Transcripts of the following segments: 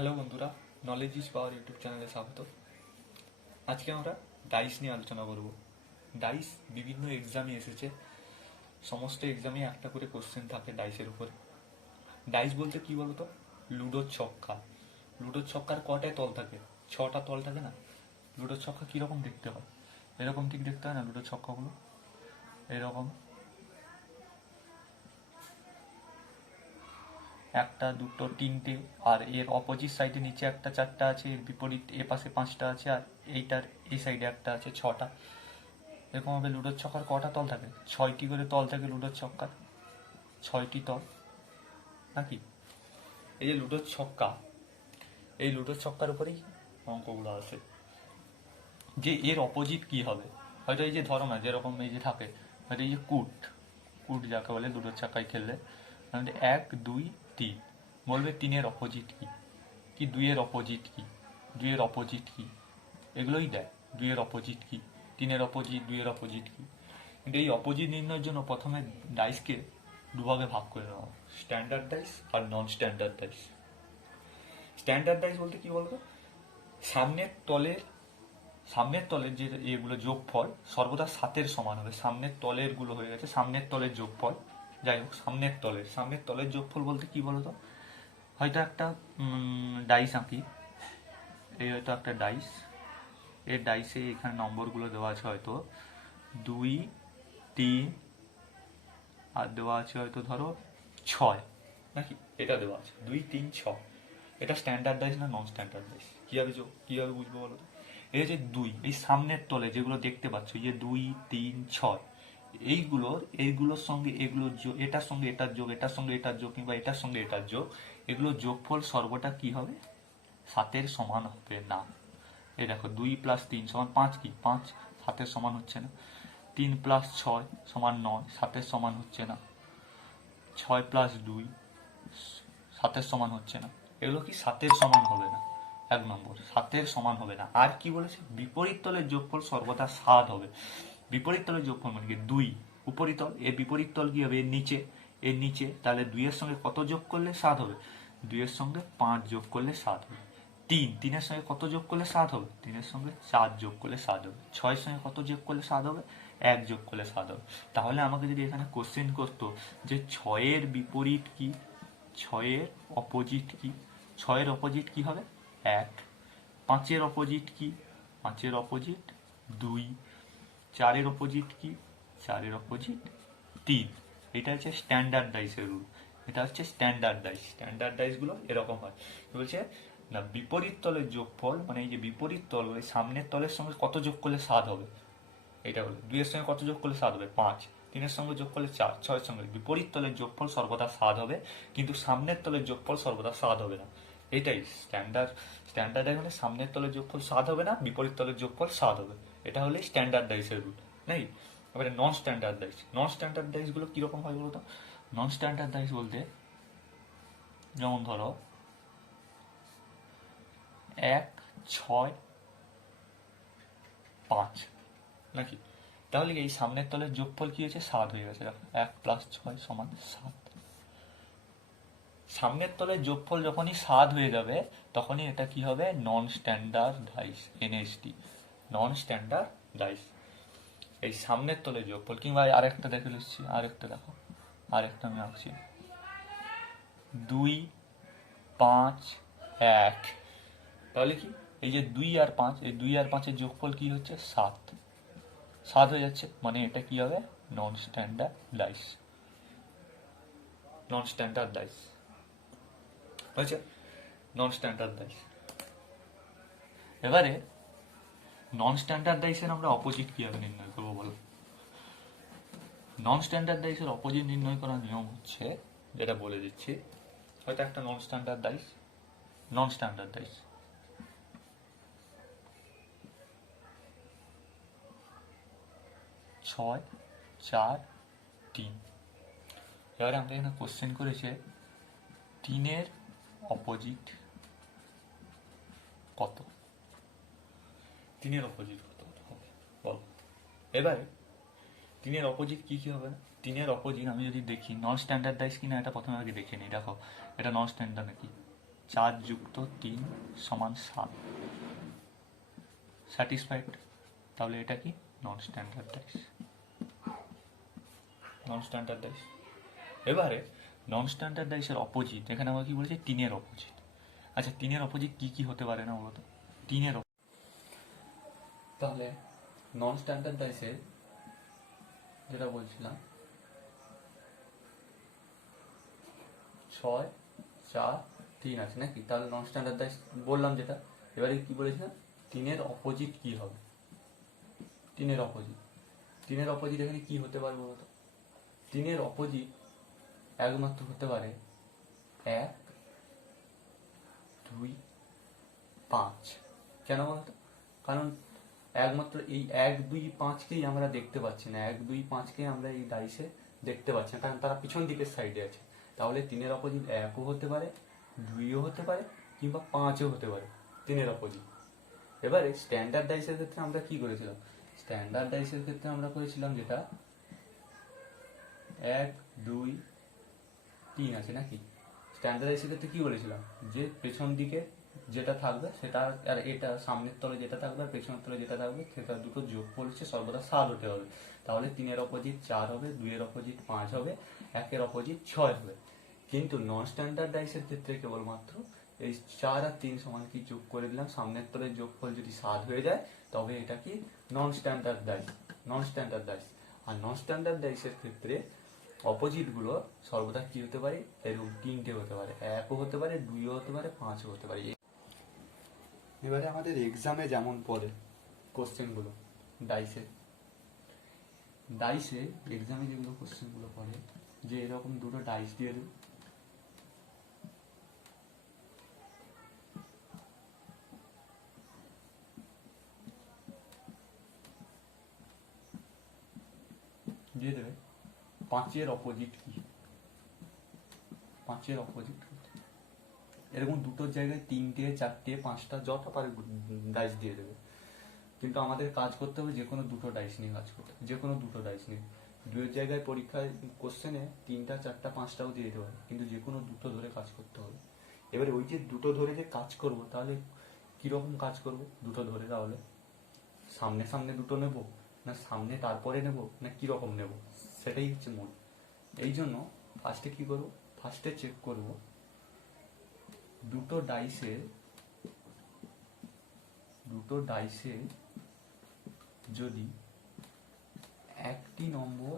Hello বন্ধুরা, knowledge is power YouTube চ্যানেলে স্বাগত। আজকে আমরা ডাইস নিয়ে আলোচনা করব। ডাইস বিভিন্ন এক্সামে এসেছে, সমস্ত এক্সামে একটা করে কোশ্চেন থাকে ডাইসের উপর। ডাইস বলতে কি বলতো? লুডোর ছক্কা। লুডোর ছক্কার কটায় তল থাকে? 6টা তল থাকে না? লুডোর ছক্কা কীরকম দেখতে হয়? এরকম ঠিক দেখতে হয় না লুডোর ছক্কাগুলো? এরকম একটা, দুটো, তিনটে, আর এর অপোজিট সাইডে নিচে একটা, চারটা আছে, এর বিপরীত এ পাশে পাঁচটা আছে, আর এইটার এই সাইডে একটা আছে, 6টা। এরকম ভাবে লুডোর ছক্কার কটা তল থাকে? 6টি করে তল থাকে লুডোর ছক্কার, 6টি তল নাকি? এই যে লুডোর ছক্কা, এই লুডোর ছক্কার উপরেই অঙ্কগুলো আসে যে এর অপোজিট কি হবে। হয়তো এই যে ধরো না, যেরকম এই যে থাকে, হয়তো এই যে কুট, কুট যাকে বলে লুডোর ছক্কায় খেললে, মানে 1, 2, 3, বলবে 3-এর অপোজিট কি, কি 2-এর অপোজিট কি, 2-এর অপোজিট কি, এগুলোই দেয়। 2-এর অপোজিট কি, 3-এর অপোজিট, 2-এর অপোজিট কি। কিন্তু এই অপোজিট নির্ণয়ের জন্য প্রথমে ডাইসকে দুভাগে ভাগ করে নেওয়া হয়, স্ট্যান্ডার্ড ডাইস আর non standard dice. Standard dice বলতে কি বলতো? সামনের তলের সামনের তলের যে এগুলো যোগফল সর্বদা 7-এর সমান হবে। সামনের তলের গুলো হয়ে গেছে সামনের তলের যোগফল। যাই হোক, সামনের তলের যোগফল বলতে কি বলতো? হয়তো একটা ডাইস আঁকি, এই হয়তো একটা ডাইস, এর ডাইসে এখানে নম্বরগুলো দেওয়া আছে হয়তো 2, 3, আর দেওয়া আছে হয়তো ধরো 6 নাকি? এটা দেওয়া আছে 2, 3, 6। এটা স্ট্যান্ডার্ড ডাইস না নন স্ট্যান্ডার্ড ডাইস? কীভাবে বুঝবো বলো তো? এই যে 2, এই সামনের তলে যেগুলো দেখতে পাচ্ছ, এই যে 2, 3, 6, এইগুলোর সঙ্গে এগুলোর যোগ, এটার সঙ্গে এটার যোগ, এটার সঙ্গে এটার যোগ, কিংবা এটার সঙ্গে এটার যোগ, এগুলোর যোগফল সর্বটা কি হবে? 7-এর সমান হবে না। এই দেখো 2 + 3 = 5, কি 5 7-এর সমান হচ্ছে না। 3 + 6 = 9, 7-এর সমান হচ্ছে না। 6 + 2 7-এর সমান হচ্ছে না। এগুলো কি 7-এর সমান হবে না? 1 নম্বর, 7-এর সমান হবে না। আর কি বলেছে? বিপরীত তলের যোগফল সর্বদা 7 হবে। বিপরীত তলের যোগফল মানে কি? 2 উপরিতল, এর বিপরীত তল কি হবে? এর নিচে, তাহলে 2-এর সঙ্গে কত যোগ করলে 7 হবে? 2-এর সঙ্গে 5 যোগ করলে 7 হবে। 3-এর সঙ্গে কত যোগ করলে 7 হবে? 3-এর সঙ্গে 4 যোগ করলে 7 হবে। 6-এর সঙ্গে কত যোগ করলে 7 হবে? 1 যোগ করলে 7 হবে। তাহলে আমাকে যদি এখানে কোশ্চেন করতো যে 6-এর বিপরীত কি, 6-এর অপোজিট কি, 6-এর অপোজিট কি হবে? 1। 5-এর অপোজিট কি? 5-এর অপোজিট 2। 4-এর অপোজিট কি? 4-এর অপোজিট 3। এটা হচ্ছে স্ট্যান্ডার্ড ডাইসের রুল। এটা হচ্ছে স্ট্যান্ডার্ড ডাইস। স্ট্যান্ডার্ড ডাইসগুলো এরকম হয়। বলছে না, বিপরীত তলের যোগফল মানে এই যে বিপরীত তল, ওই সামনের তলের সঙ্গে কত যোগ করলে 7 হবে, এটা বলে। 2-এর সঙ্গে কত যোগ করলে 7 হবে? 5। 3-এর সঙ্গে যোগ করলে 4। 6-এর সঙ্গে বিপরীত তলের যোগফল সর্বদা 7 হবে, কিন্তু সামনের তলের যোগফল সর্বদা 7 হবে না। এটাই স্ট্যান্ডার্ড। স্ট্যান্ডার্ড মানে সামনের তলের যোগফল 7 হবে না, বিপরীত তলের যোগফল 7 হবে। এটা হলে স্ট্যান্ডার্ড ডাইসের রুল, নাকি? এবারে non standard dice. Non standard ডাইসগুলো কীরকম হয় বলো তো? নন স্ট্যান্ডার্ড ডাইস বলতে, যেমন ধরো 1, 6, 5 নাকি? তাহলে এই সামনের তলের যোগফল কি হয়েছে? 7 হয়ে গেছে। 1 + 6 = 7। সামনের তলের যোগফল যখনই 7 হয়ে যাবে, তখনই এটা কি হবে? Non standard dice, NSD, non standard dice. এই সামনের তলের যোগফল, কিংবা আরেকটা দেখে নিচ্ছি, আরেকটা দেখো, আরেকটা আমি আঁকছি 2, 5, 1। তাহলে কি এই যে 2 আর 5, এই 2 আর 5-এর যোগফল কি হচ্ছে? 7। 7 হয়ে যাচ্ছে, মানে এটা কি হবে? Non standard dice. Non standard dice হয়েছে, নন স্ট্যান্ডার্ড ডাইস। এবারে নন স্ট্যান্ডার্ড ডাইসের আমরা অপোজিট কীভাবে নির্ণয় করবো বলো? নন স্ট্যান্ডার্ড ডাইসের অপোজিট নির্ণয় করার নিয়ম হচ্ছে, যেটা বলে দিচ্ছি। হয়তো একটা non standard dice, non standard dice, 6, 4, 3। এবারে আমরা এখানে কোশ্চেন করেছে 3-এর অপোজিট কত? 3-এর অপোজিট কত হবে বলো? এবারে 3-এর অপোজিট কী কী হবে না? 3-এর অপোজিট আমি যদি দেখি নন স্ট্যান্ডার্ড ডাইস কিনা, এটা প্রথমে আগে দেখে নিই। দেখো এটা নন স্ট্যান্ডার্ড নাকি? 4 যুক্ত 3 সমান 7। স্যাটিসফাইড? তাহলে এটা কি? নন স্ট্যান্ডার্ডাইজ। নন স্ট্যান্ডার্ডাইজ। এবারে নন স্ট্যান্ডার্ডাইজের অপোজিট, এখানে আমরা কি বলেছি? তিনের অপোজিট। আচ্ছা, তিনের অপোজিট কি কি হতে পারে না বলতো? তিনের তাহলে নন স্ট্যান্ডার্ডাইজের যেটা বলছিলাম 6, 4, 3 আছে নাকি? তাহলে নন স্ট্যান্ডার্ডাইজ বললাম যেটা। এবারে কি বলেছিলাম? তিনের অপোজিট কি হবে? তিনের অপোজিট, তিনের অপোজিট এখানে কি হতে পারে বলতো? তিনের অপোজিট একমাত্র হতে পারে 1, 2, 5। কেন বলতো? কারণ একমাত্র এই 1, 2, 5কেই আমরা দেখতে পাচ্ছি না। 1, 2, 5কে আমরা এই ডাইসে দেখতে পাচ্ছি না, কারণ তারা পিছন দিকের সাইডে আছে। তাহলে তিনের অপোজিট 1ও হতে পারে, 2ও হতে পারে, কিংবা 5ও হতে পারে তিনের অপোজিট। এবারে স্ট্যান্ডার্ড ডাইসের ক্ষেত্রে আমরা কি করেছিলাম? স্ট্যান্ডার্ড ডাইসের ক্ষেত্রে আমরা করেছিলাম যেটা 1, 2, 3 আছে নাকি? স্ট্যান্ডার্ড ডাইসের ক্ষেত্রে কি বলেছিলাম? যে পেছন দিকে যেটা থাকবে সেটা, আর এটা সামনের তলে যেটা থাকবে আর পেছনের তলে যেটা থাকবে সেটা দুটো যোগ করছে সর্বদা 7 হতে হবে। তাহলে 3-এর অপোজিট 4 হবে, 2-এর অপোজিট 5 হবে, 1-এর অপোজিট 6 হবে। কিন্তু নন স্ট্যান্ডার্ড ডাইসের ক্ষেত্রে কেবলমাত্র এই 4 আর 3 সমান কি যোগ করে দিলাম, সামনের তলের যোগফল যদি 7 হয়ে যায় তবে এটা কি? Non standard dice. Non standard dice. আর নন স্ট্যান্ডার্ড ডাইসের ক্ষেত্রে অপোজিট গুলো সর্বদা কি হতে পারে? এরকম 3টে হতে পারে, 1ও হতে পারে, 2ও হতে পারে, 5ও হতে পারে। এবারে আমাদের এক্সামে যেমন পড়ে কোশ্চেনগুলো ডাইসে, ডাইসে এক্সামে যেগুলো কোশ্চেনগুলো পড়ে, যে এরকম দুটো ডাইস দিয়ে দেবে, দিয়ে দেবে 5-এর অপোজিট কি? 5-এর অপোজিট এরকম দুটোর জায়গায় 3টে, 4টে, 5টা যত পারে ডাইস দিয়ে দেবে। কিন্তু আমাদের কাজ করতে হবে যে কোনো দুটো ডাইস নিয়ে কাজ করতে হবে, যে কোনো দুটো ডাইস নিয়ে। 2-এর জায়গায় পরীক্ষায় কোশ্চেনে 3টা, 4টা, 5টাও দিয়ে দিতে পারে, কিন্তু যে কোনো দুটো ধরে কাজ করতে হবে। এবারে ওই যে দুটো ধরে যে কাজ করব, তাহলে কিরকম কাজ করব দুটো ধরে? তাহলে সামনে সামনে দুটো নেব, না সামনে তারপরে নেব, না কিরকম নেব, সেটাই হচ্ছে মূল। এই জন্য ফার্স্টে কি করব? ফার্স্টে চেক করব দুটো ডাইসে যদি একটি নম্বর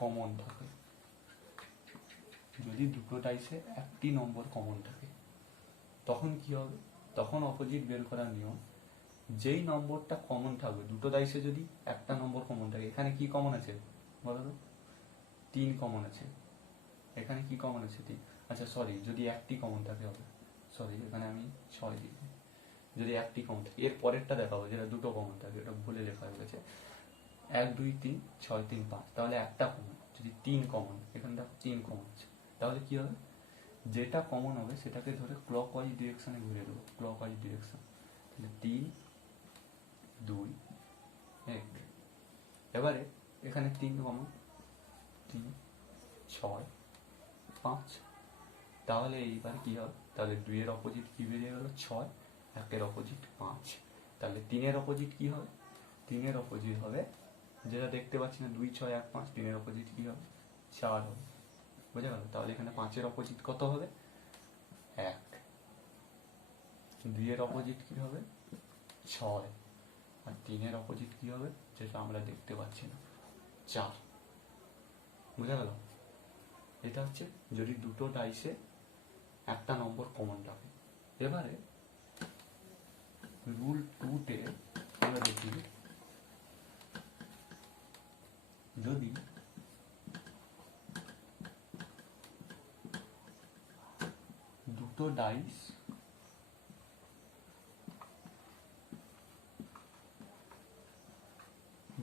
কমন থাকে, যদি দুটো ডাইসে একটি নম্বর কমন থাকে, তখন কি হবে? তখন অপোজিট বের করার নিয়ম, যেই নম্বরটা কমন থাকবে, দুটো ডাইসে যদি একটা নম্বর কমন থাকে, এখানে কি কমন আছে বলো তো? 3 কমন আছে। এখানে কি কমন আছে? 3। আচ্ছা সরি, যদি একটি কমন থাকে হবে, সরি এখানে আমি 6 দিই। যদি একটি কমন থাকে, এর পরেরটা দেখাবো যেটা দুটো কমন থাকে, এটা ভুলে লেখা হয়ে গেছে। 1, 2, 3, 6, 3, 5, তাহলে একটা কমন। যদি 3 কমন, এখানে দেখো 3 কমন আছে, তাহলে কি হবে? যেটা কমন হবে সেটাকে ধরে ক্লক ওয়াইজ ডিরেকশনে ঘুরে দেবো, ক্লক ওয়াইজ ডিরেকশন। তাহলে 3, 2, 1। এবারে এখানে 3 কমন, 3, 6, 5। তাহলে এইবার কি হবে? তাহলে 2-এর অপোজিট কি বেরিয়ে গেল? 6। 1-এর অপোজিট 5। তাহলে 3-এর অপোজিট কি হবে? 3-এর অপোজিট হবে, যেটা দেখতে পাচ্ছি না, 2, 6, 1, 5। 3-এর অপোজিট কি হবে? 4 হবে। বুঝে গেল? তাহলে এখানে 5-এর অপোজিট কত হবে? 1। 2-এর অপোজিট কি হবে? 6। আর 3-এর অপোজিট কি হবে? যেটা আমরা দেখতে পাচ্ছি না, 4। বুঝা গেল? এটা হচ্ছে যদি দুটো ডাইসে একটা নম্বর কমন থাকে। এবারে রুল 2তে আমরা দেখি, যদি দুটো ডাইস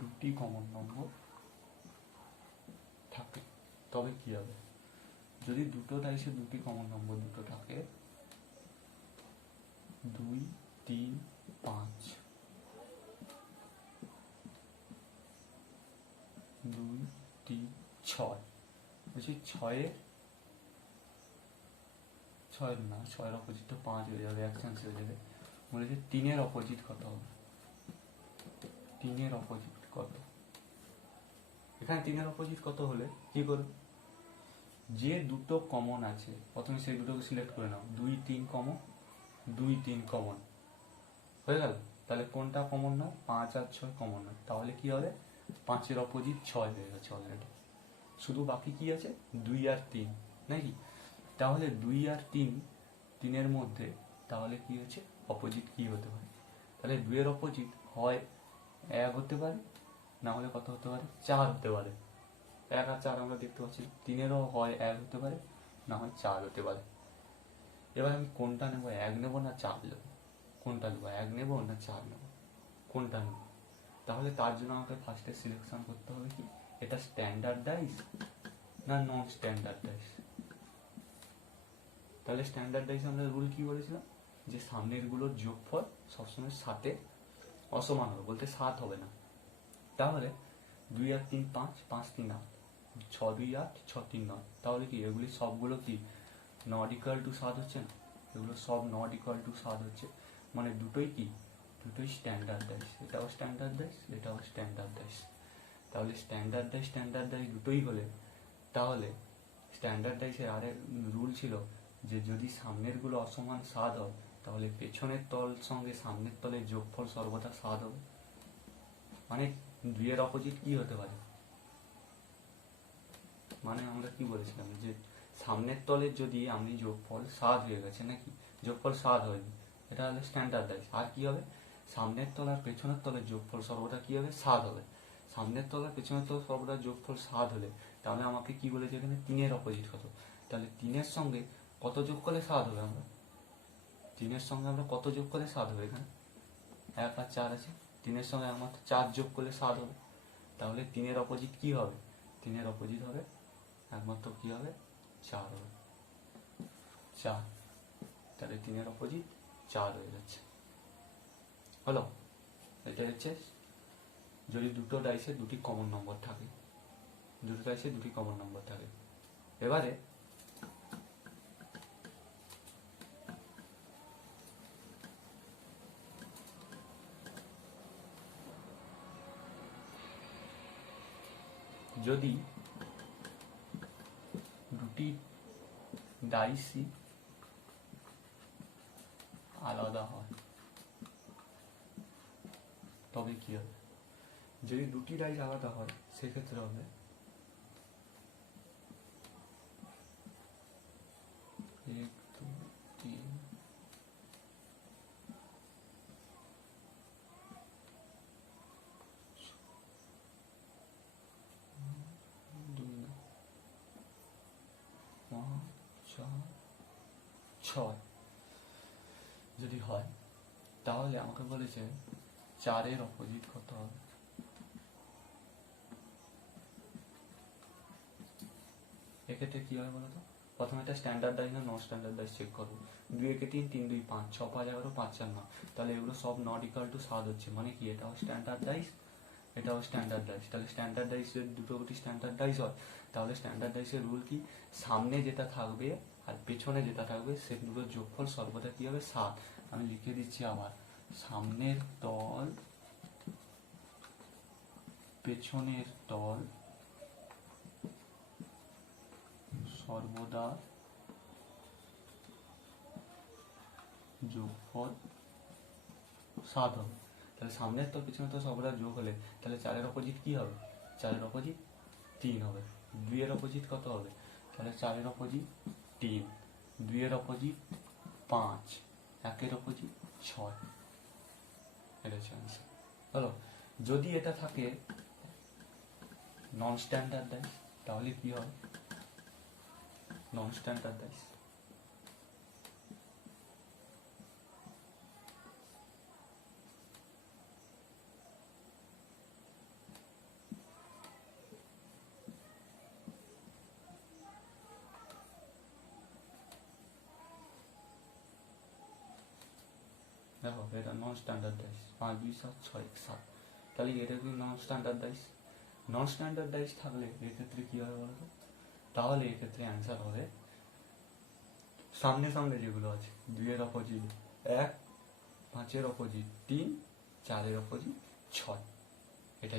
দুটি কমন নম্বর থাকে তবে কি হবে? যদি দুটো ডাইসে দুটি কমন নম্বর দুটো থাকে, 2, 3, 5, 2, 3, 6, বলছি 6-এর ছয়ের না, ছয়ের অপোজিট তো 5 হয়ে যাবে, এক চান্স হয়ে যাবে। বলেছে 3-এর অপোজিট কত হবে, 3-এর অপোজিট কত। এখানে 3-এর অপোজিট কত হলে কি করবে, যে দুটো কমন আছে প্রথমে সেই দুটোকে সিলেক্ট করে নাও, 2 3 কমন, 2 3 কমন হয়ে গেল। তাহলে কোনটা কমন নয়, 5 আর 6 কমন নয়, তাহলে কি হবে, 5-এর অপোজিট 6 হয়ে গেছে অলরেডি। শুধু বাকি কি আছে, 2 আর 3 নাকি। তাহলে 2 আর 3, 3-এর মধ্যে তাহলে কি হচ্ছে অপোজিট কি হতে পারে, তাহলে 2-এর অপোজিট হয় 1 হতে পারে, না হলে কত হতে পারে, 4 হতে পারে। 1 আর 4 আমরা দেখতে পাচ্ছি। 3-এরও হয় 1 হতে পারে, না হয় 4 হতে পারে। এবার আমি কোনটা নেব, 1 নেব না 4 নেব, কোনটা নেব, 1 নেব না 4 নেব, কোনটা নেব। তাহলে তার জন্য আমাকে ফার্স্টে সিলেকশন করতে হবে কি, এটা স্ট্যান্ডার্ড ডাইস না নন স্ট্যান্ডার্ড ডাইস। তাহলে স্ট্যান্ডার্ড ডাইস আমরা রুল কি বলেছিলাম, যে সামনের গুলোর যোগফল সবসময় 7-এ অসমান হবে, বলতে 7 হবে না। তাহলে 2 আর 3 5, 5 3 8, 6 2 8, 6 3 9। তাহলে কি এগুলি সবগুলো কি নট ইকুয়াল টু 7 হচ্ছে না, এগুলো সব নট ইকুয়াল টু 7 হচ্ছে, মানে দুটোই কি, দুটোই স্ট্যান্ডার্ড ডাইস, এটাও স্ট্যান্ডার্ড ডাইস, এটাও স্ট্যান্ডার্ড ডাইস। তাহলে স্ট্যান্ডার্ড ডাইস দুটোই হলে, তাহলে স্ট্যান্ডার্ড ডাইসের আরেক রুল ছিল যে যদি সামনের গুলো অসমান 7 হয়, তাহলে পেছনের তল সঙ্গে সামনের তলের যোগফল সর্বদা 7 হবে। মানে 2-এর অপোজিট কি হতে পারে, মানে আমরা কি বলেছিলাম যে সামনের তলের যদি আমি যোগফল 7 হয়ে গেছে নাকি, যোগফল 7 হয়নি, এটা হলো স্ট্যান্ডার্ড ডাইস। আর কি হবে, সামনের তল আর পেছনের তলের যোগফল সর্বদা কি হবে, 7 হবে। সামনের তল আর পেছনের তল সর্বদা যোগফল 7 হলে, তাহলে আমাকে কি বলেছে এখানে, 3-এর অপোজিট কত। তাহলে 3-এর সঙ্গে কত যোগ করলে 7 হবে, আমরা 3-এর সঙ্গে আমরা কত যোগ করলে 7 হবে, এখানে 1 আর 4 আছে, 3-এর সঙ্গে একমাত্র 4 যোগ করলে 7 হবে। তাহলে 3-এর অপোজিট কি হবে, 3-এর অপোজিট হবে একমাত্র কি হবে, 4 হবে, 4। তাহলে 3-এর অপোজিট 4 হয়ে যাচ্ছে, হলো। এটা হচ্ছে যদি দুটো ডাইসে দুটি কমন নম্বর থাকে, দুটো ডাইসে দুটি কমন নম্বর থাকে। এবারে যদি দুটি ডাইসই আলাদা হয় তবে কি হবে, যদি দুটি ডাইস আলাদা হয় সেক্ষেত্রে হবে 1 2 3 2 5 4 6 যদি হয়, তাহলে আমাকে বলেছে 4-এর অপোজিট কত হবে। এক্ষেত্রে কি হবে বলতো, প্রথমে একটা স্ট্যান্ডার্ড ডাইস না নন স্ট্যান্ডার্ড ডাইস চেক করবো। 2 একে 3, 3 2 5, 6 5 11, 5 4 9। তাহলে এগুলো সব নট ইকুয়াল টু 7 হচ্ছে, মানে কি এটাও স্ট্যান্ডার্ড ডাইস, এটাও স্ট্যান্ডার্ড ডাইস। তাহলে স্ট্যান্ডার্ড ডাইসের দুটো দুটি স্ট্যান্ডার্ড ডাইস হয়, তাহলে স্ট্যান্ডার্ড ডাইসের রুল কি, সামনে যেটা থাকবে আর পেছনে যেটা থাকবে সে দুটোর যোগফল সর্বদা কি হবে, 7। আমি লিখে দিচ্ছি আবার, সামনের তল পেছনের তল সর্বদা যোগফল 7 হবে। তাহলে সামনের তল পেছনের তল সর্বদা যোগ হলে তাহলে 4-এর অপোজিট কি হবে, 4-এর অপোজিট 3 হবে। 2-এর অপোজিট কত হবে, তাহলে 4-এর অপোজিট 3, 2-এর অপোজিট 5, 1-এর অপোজিট 6। এটা হচ্ছে আনসার, হলো। যদি এটা থাকে নন স্ট্যান্ডার্ড ডাইস, তাহলে কি হবে, নন স্ট্যান্ডার্ড ডাইস দেখো, এটা নন স্ট্যান্ডার্ড ডাইস, 5 2 7 6 1 7। তাহলে এটা কি non standard dice, non standard dice থাকলে এক্ষেত্রে কি হবে বলতো, তাহলে এক্ষেত্রে অ্যান্সার হবে সামনে সামনে যেগুলো আছে, 2-এর অপোজিট 1, 5-এর অপোজিট 3, 4-এর অপোজিট 6, এটাই।